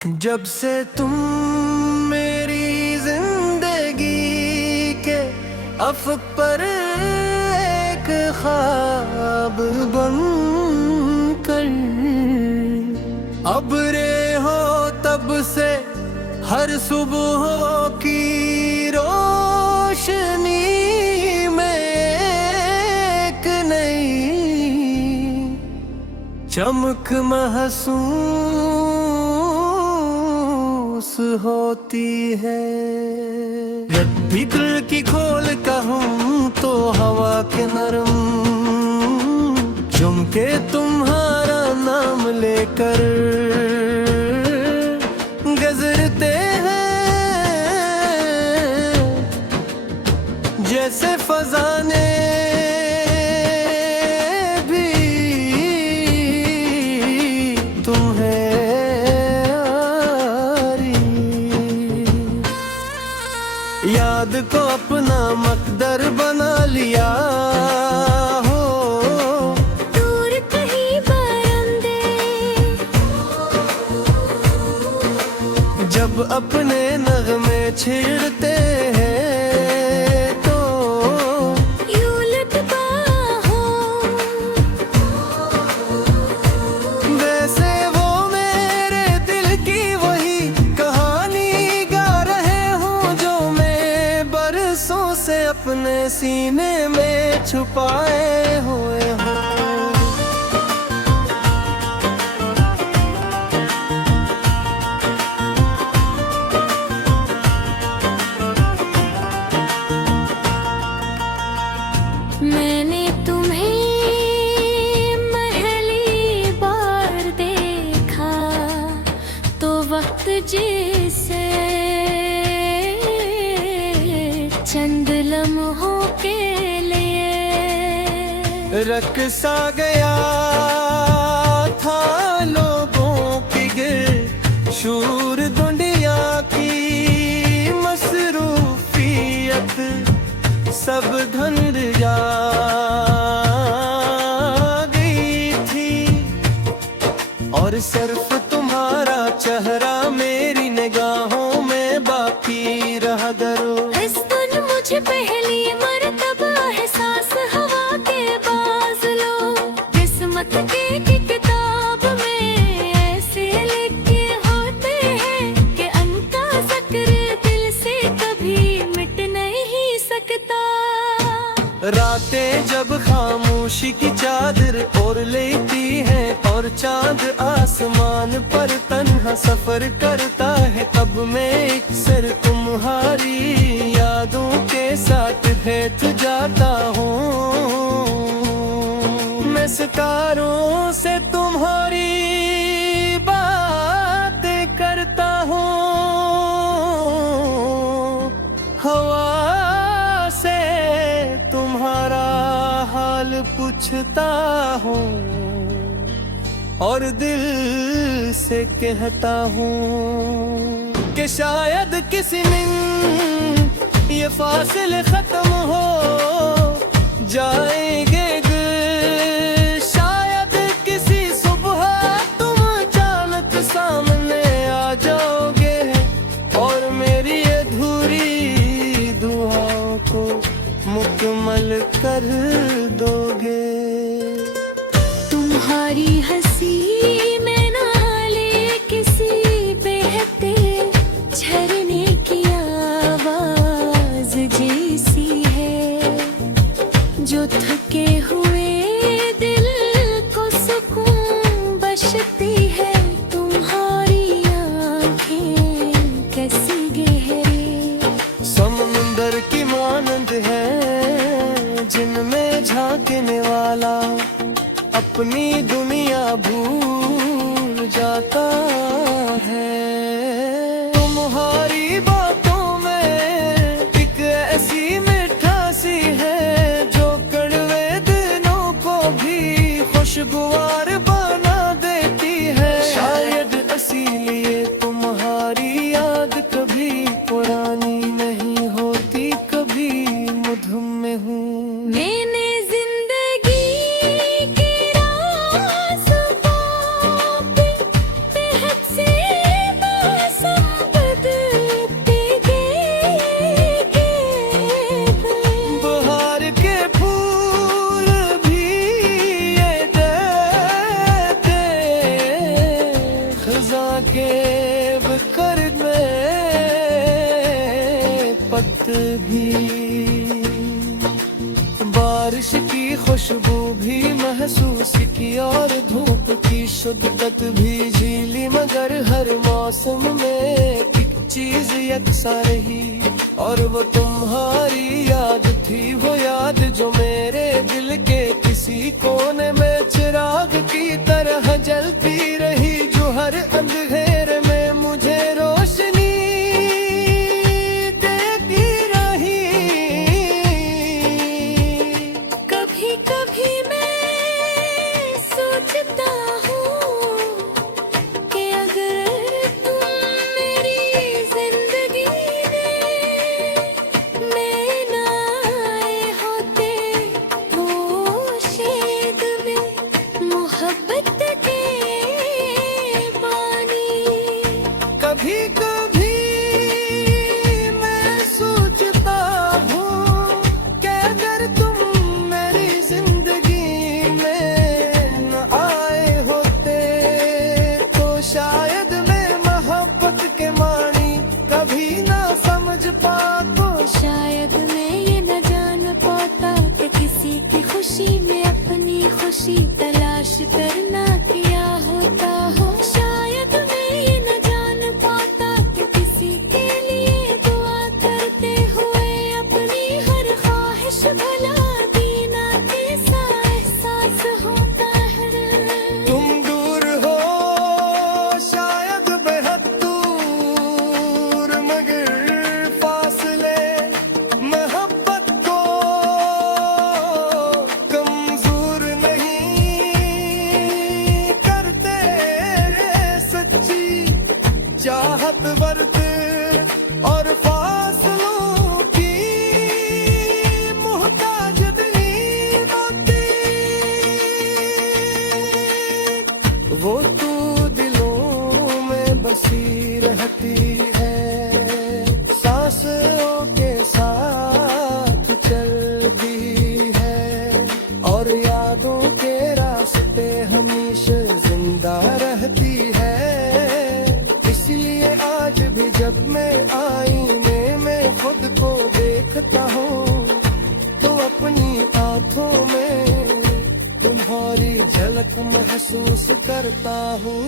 जब से तुम मेरी जिंदगी के अफ़क़ पर एक ख्वाब बन कर अबरे हो, तब से हर सुबह की रोशनी में एक नई चमक महसूस होती है। जब भी दिल की खोल कहूँ तो हवा के नरम झुमके तुम्हारा नाम लेकर गुजरते हैं, जैसे फज़ाने भी तुम्हें याद को अपना मकदर बना लिया हो। दूर कहीं बरंदे जब अपने नगमे छेड़ते हैं तो यूं लटका हो, वैसे वो मेरे दिल की वही कहानी गा रहे हूँ जो मैं बरसों से अपने सीने में छुपाए हुए हूँ। मैंने तुम्हें पहली बार देखा तो वक्त जैसे चंद लम्हों के लिए रक़्सा गया था लोगों की शूर दुनिया की मसरूफियत सब धंध जा गई थी, और सिर्फ तुम्हारा चेहरा मेरी निगाहों में बाकी रहा दरो। इस दिन मुझे पहली मर्तबा एहसास हवा के बाज़लो किस्मत की किताब में ऐसे लिखे होते हैं कि उनका ज़िक्र दिल से कभी मिट नहीं सकता। रातें जब खामोशी की चादर ओढ़ लेती हैं और चांद आसमान पर तन्हा सफर करता है, तब मैं एक सिर तुम्हारी यादों के साथ भेज जाता हूँ। मैं सितारों से तुम्हारी बातें करता हूँ, हवा से तुम्हारा हाल पूछता हूँ और दिल से कहता हूँ कि शायद किसी दिन ये फासले खत्म हो जाएंगे। शायद किसी सुबह तुम अचानक सामने आ जाओगे और मेरी अधूरी दुआओं को मुकम्मल कर दोगे। तुम्हारी हंसी में नाले किसी बहते झरने की आवाज जैसी है जो थके हुए के करने पत्ते भी, बारिश की खुशबू भी महसूस की और धूप की शुद्धत भी झीली, मगर हर मौसम में एक चीज यकसा रही और वो तुम्हारी याद थी। वो याद जो मेरे दिल के किसी कोने में चिराग की तरह जलती रही, जो हर अंधेरे में मुझे रोशनी देती रही। कभी कभी मैं सोचता हूँ कि अगर तुम मेरी जिंदगी में न आए होते तो शायद मैं मोहब्बत के बानी। कभी कभी मैं सोचता हूँ कि अगर तुम मेरी जिंदगी में न आए होते तो शायद मैं मोहब्बत के मानी कभी ना समझ पाता। शायद मैं ये न जान पाता कि किसी की खुशी में अपनी खुशी तलाश करना क्या होता हो। शायद मैं ये न जान पाता कि किसी के लिए दुआ करते हुए अपनी हर ख्वाहिश भला दीना कैसा एहसास होता है। तुम दूर हो शायद बेहद दूर, मगर फासले मोहब्बत को कमजोर नहीं करते। सच्ची चाहत वर्त और फासलों की मोहताज नहीं होती। वो तू दिलों में बसी रहती है, सांसों के साथ चलती है और यादों के रास्ते हमेशा जिंदा रहती है। इसलिए आज भी जब मैं आईने में खुद को देखता हूँ तो अपनी आंखों में तुम्हारी झलक महसूस करता हूँ।